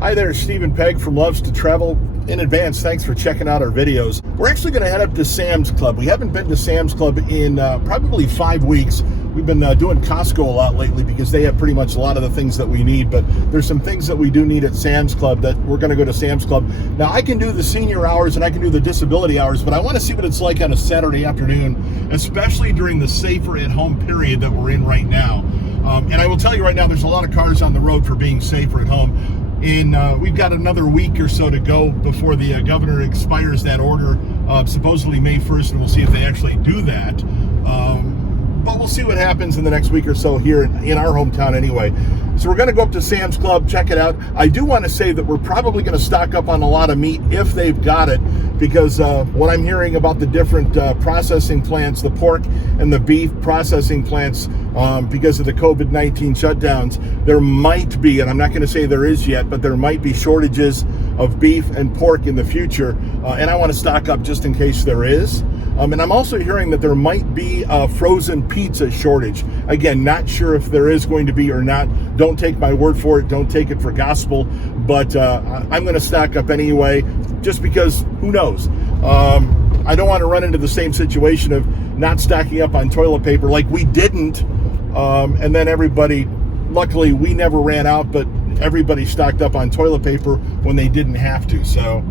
Hi there, Stephen Pegg from Loves to Travel. In advance, thanks for checking out our videos. We're actually going to head up to Sam's Club. We haven't been to Sam's Club in probably 5 weeks. We've been doing Costco a lot lately because they have pretty much a lot of the things that we need, but there's some things that we do need at Sam's Club that we're going to go to Sam's Club. Now, I can do the senior hours and I can do the disability hours, but I want to see what it's like on a Saturday afternoon, especially during the safer at home period that we're in right now. And I will tell you right now, there's a lot of cars on the road for being safer at home. We've got another week or so to go before the governor expires that order, supposedly May 1st, and we'll see if they actually do that. But we'll see what happens in the next week or so here in our hometown anyway. So we're going to go up to Sam's Club, check it out. I do want to say that we're probably going to stock up on a lot of meat if they've got it, because what I'm hearing about the different processing plants, the pork and the beef processing plants, because of the COVID-19 shutdowns, there might be, and I'm not going to say there is yet, but there might be shortages of beef and pork in the future, and I want to stock up just in case there is. And I'm also hearing that there might be a frozen pizza shortage. Again, not sure if there is going to be or not. Don't take my word for it. Don't take it for gospel. But I'm going to stock up anyway, just because who knows? I don't want to run into the same situation of not stocking up on toilet paper like we didn't. And then everybody, luckily we never ran out, but everybody stocked up on toilet paper when they didn't have to. So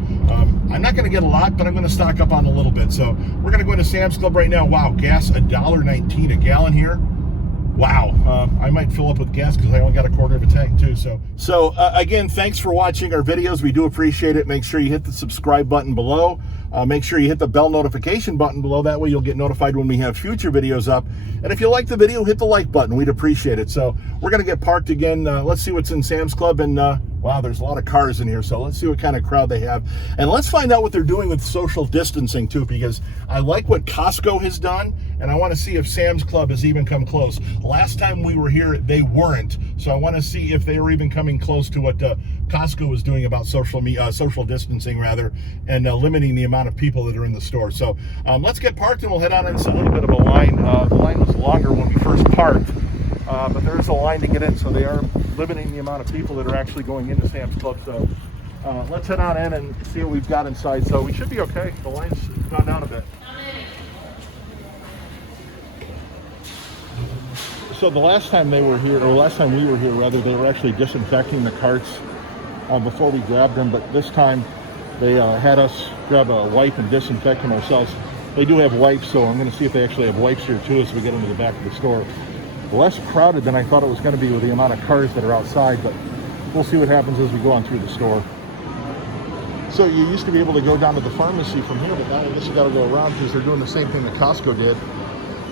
I'm not going to get a lot, but I'm going to stock up on a little bit. So we're going to go into Sam's Club right now. Wow, gas $1.19 a gallon here. Wow, I might fill up with gas because I only got a quarter of a tank too. So again, thanks for watching our videos. We do appreciate it. Make sure you hit the subscribe button below. Make sure you hit the bell notification button below. That way you'll get notified when we have future videos up. And if you like the video, hit the like button. We'd appreciate it. So we're going to get parked again. Let's see what's in Sam's Club. And wow, there's a lot of cars in here. So let's see what kind of crowd they have. And let's find out what they're doing with social distancing too, because I like what Costco has done. And I want to see if Sam's Club has even come close. Last time we were here, they weren't. So I want to see if they were even coming close to what Costco was doing about social distancing, rather, and limiting the amount of people that are in the store. So let's get parked and we'll head on in. It's a little bit of a line. The line was longer when we first parked, but there is a line to get in. So they are limiting the amount of people that are actually going into Sam's Club. So let's head on in and see what we've got inside. So we should be okay. The line's gone down a bit. So the last time they were here, or last time we were here rather, they were actually disinfecting the carts before we grabbed them, but this time they had us grab a wipe and disinfect them ourselves. They do have wipes, so I'm going to see if they actually have wipes here too as we get into the back of the store. Less crowded than I thought it was going to be with the amount of cars that are outside, but we'll see what happens as we go on through the store. So you used to be able to go down to the pharmacy from here, but now I guess you got to go around because they're doing the same thing that Costco did.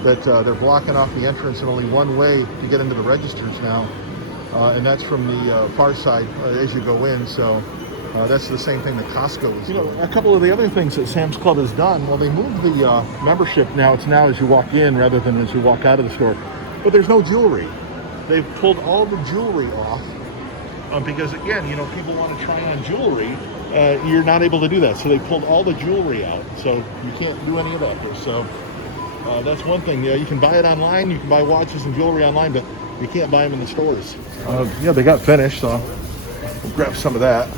That they're blocking off the entrance and only one way to get into the registers now, and that's from the far side as you go in. So that's the same thing that Costco is doing. A couple of the other things that Sam's Club has done, well, they moved the membership now. It's now as you walk in rather than as you walk out of the store. But there's no jewelry. They've pulled all the jewelry off because, again, people want to try on jewelry. You're not able to do that. So they pulled all the jewelry out. So you can't do any of that here. So that's one thing. You can buy it online. You can buy watches and jewelry online, but you can't buy them in the stores. Yeah, they got finished, so we'll grab some of that.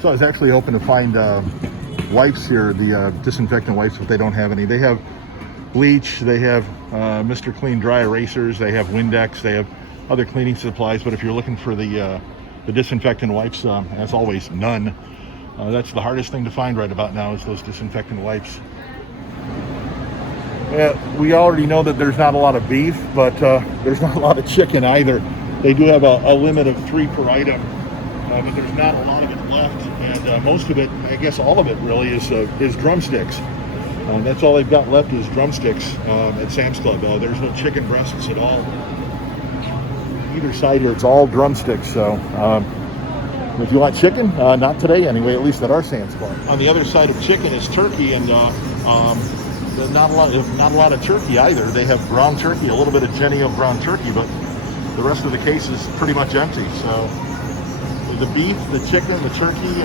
So I was actually hoping to find wipes here, the disinfectant wipes, but they don't have any. They have bleach, they have Mr. Clean dry erasers, they have Windex, they have other cleaning supplies, but if you're looking for the disinfectant wipes, as always, none. That's the hardest thing to find right about now, is those disinfectant wipes. We already know that there's not a lot of beef, but there's not a lot of chicken either. They do have a limit of 3 per item, but there's not a lot of it left, and most of it, I guess all of it really, is drumsticks. That's all they've got left is drumsticks at Sam's Club. There's no chicken breasts at all. Either side here, it's all drumsticks. So if you want chicken, not today anyway, at least at our Sam's Club. On the other side of chicken is turkey, and not a lot of turkey either. They have ground turkey, a little bit of Jennie-O ground turkey, but the rest of the case is pretty much empty. So the beef, the chicken, the turkey.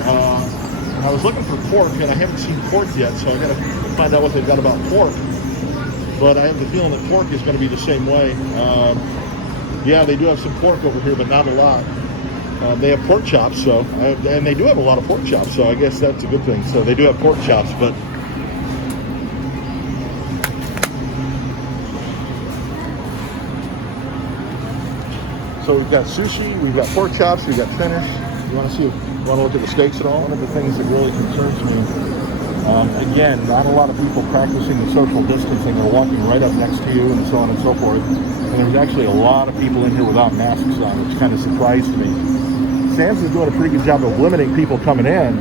I was looking for pork, and I haven't seen pork yet, so I got to find out what they've got about pork. But I have the feeling that pork is going to be the same way. Yeah, they do have some pork over here, but not a lot. They have pork chops, and they do have a lot of pork chops, so I guess that's a good thing. So they do have pork chops, but so we've got sushi, we've got pork chops, we've got Finnish. You want to look at the steaks at all? One of the things that really concerns me, again, not a lot of people practicing the social distancing. They're walking right up next to you and so on and so forth. And there's actually a lot of people in here without masks on, which kind of surprised me. Sam's is doing a pretty good job of limiting people coming in.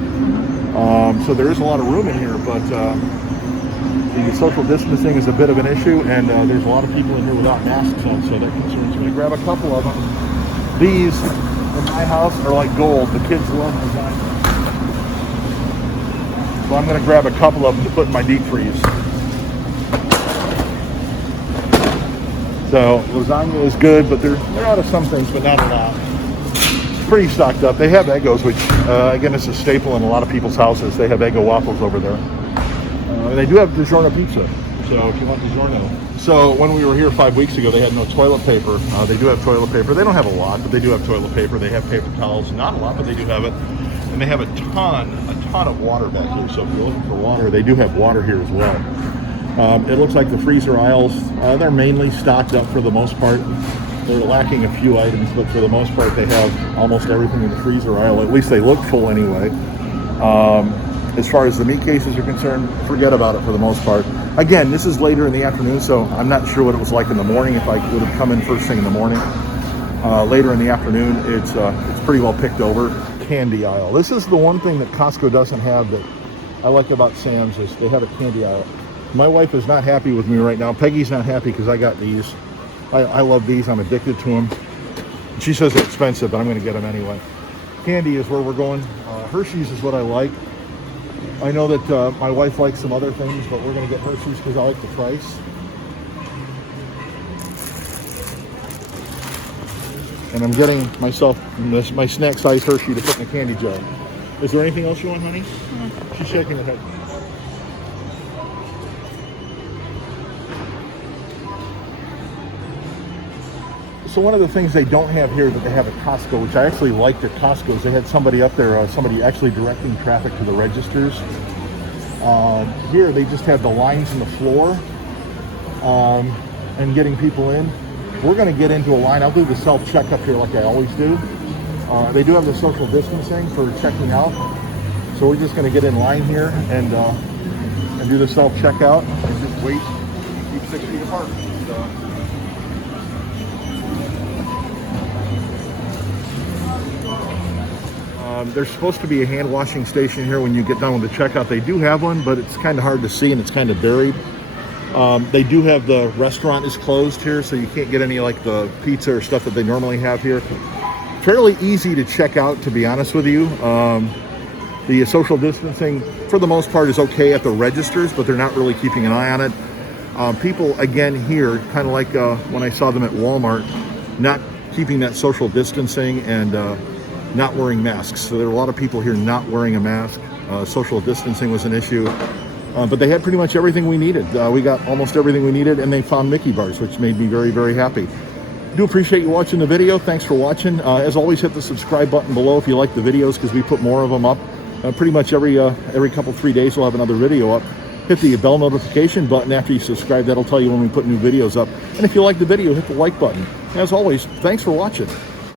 So there is a lot of room in here, but the social distancing is a bit of an issue, and there's a lot of people in here without masks on, so that concerns me. Grab a couple of them. These in my house are like gold. The kids love lasagna. So I'm going to grab a couple of them to put in my deep freeze. So lasagna is good, but they're out of some things, but not a lot. Pretty stocked up. They have Eggos, which again is a staple in a lot of people's houses. They have Eggo waffles over there. And they do have DiGiorno pizza. So if you want DiGiorno. So when we were here 5 weeks ago, they had no toilet paper. They do have toilet paper. They don't have a lot, but they do have toilet paper. They have paper towels. Not a lot, but they do have it. And they have a ton of water back here. So if you're looking for water, they do have water here as well. It looks like the freezer aisles, they're mainly stocked up for the most part. They're lacking a few items, but for the most part, they have almost everything in the freezer aisle. At least they look full anyway. As far as the meat cases are concerned, forget about it for the most part. Again, this is later in the afternoon, so I'm not sure what it was like in the morning if I would have come in first thing in the morning. Later in the afternoon, it's pretty well picked over. Candy aisle. This is the one thing that Costco doesn't have that I like about Sam's is they have a candy aisle. My wife is not happy with me right now. Peggy's not happy because I got these. I love these. I'm addicted to them. She says they're expensive, but I'm going to get them anyway. Candy is where we're going. Hershey's is what I like. I know that my wife likes some other things, but we're going to get Hershey's because I like the price. And I'm getting myself my snack size Hershey to put in the candy jar. Is there anything else you want, honey? Mm-hmm. She's shaking her head. So one of the things they don't have here that they have at Costco, which I actually liked at Costco, is they had somebody up there, somebody actually directing traffic to the registers. Here they just have the lines in the floor and getting people in. We're going to get into a line. I'll do the self-checkup here like I always do. They do have the social distancing for checking out. So we're just going to get in line here and do the self-checkout and just wait, keep 6 feet apart. There's supposed to be a hand washing station here when you get done with the checkout. They do have one, but it's kind of hard to see and it's kind of buried. They do have the restaurant is closed here, so you can't get any like the pizza or stuff that they normally have here. Fairly easy to check out, to be honest with you. The social distancing, for the most part, is okay at the registers, but they're not really keeping an eye on it. People, again, here, kind of like when I saw them at Walmart, not keeping that social distancing and not wearing masks. So there are a lot of people here not wearing a mask. Social distancing was an issue. But they had pretty much everything we needed. We got almost everything we needed, and they found Mickey bars, which made me very, very happy. Do appreciate you watching the video. Thanks for watching. As always, hit the subscribe button below if you like the videos, because we put more of them up. Pretty much every couple, 3 days, we'll have another video up. Hit the bell notification button after you subscribe. That'll tell you when we put new videos up. And if you like the video, hit the like button. As always, thanks for watching.